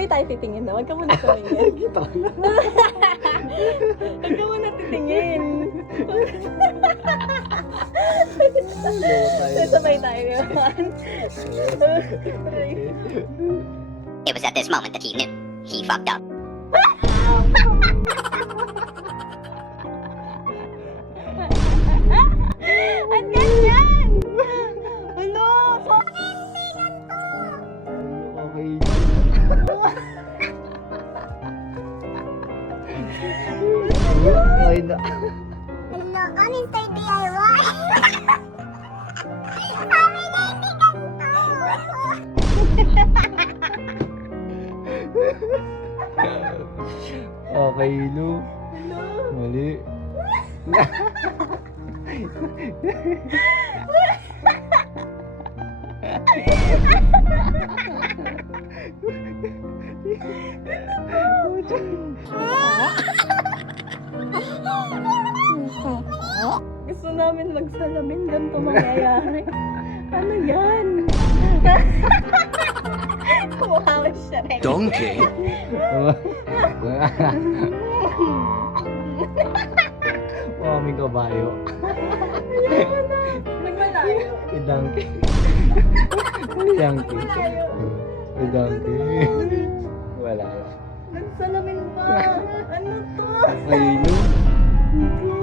Sabay tayo titingin na. Huwag ka muna tumingin. Kita ko na. Huwag ka muna titingin. Sabay tayo naman. It was at this moment that he knew. He fucked up. Ang ganyan! Ano? Okay. Okay na. Hello, kami sa DIY. Kami na hindi Okay, Lu. Mali. Gusto namin magsalamin ganito mangyayari. Ano yan? Wow, Shrek. Donkey. Maraming kabayo. Nagmalayo. Idangki. Idangki. Idangki. Wala. Nagsalamin pa. Ano to? Ay, Lu. Hindi.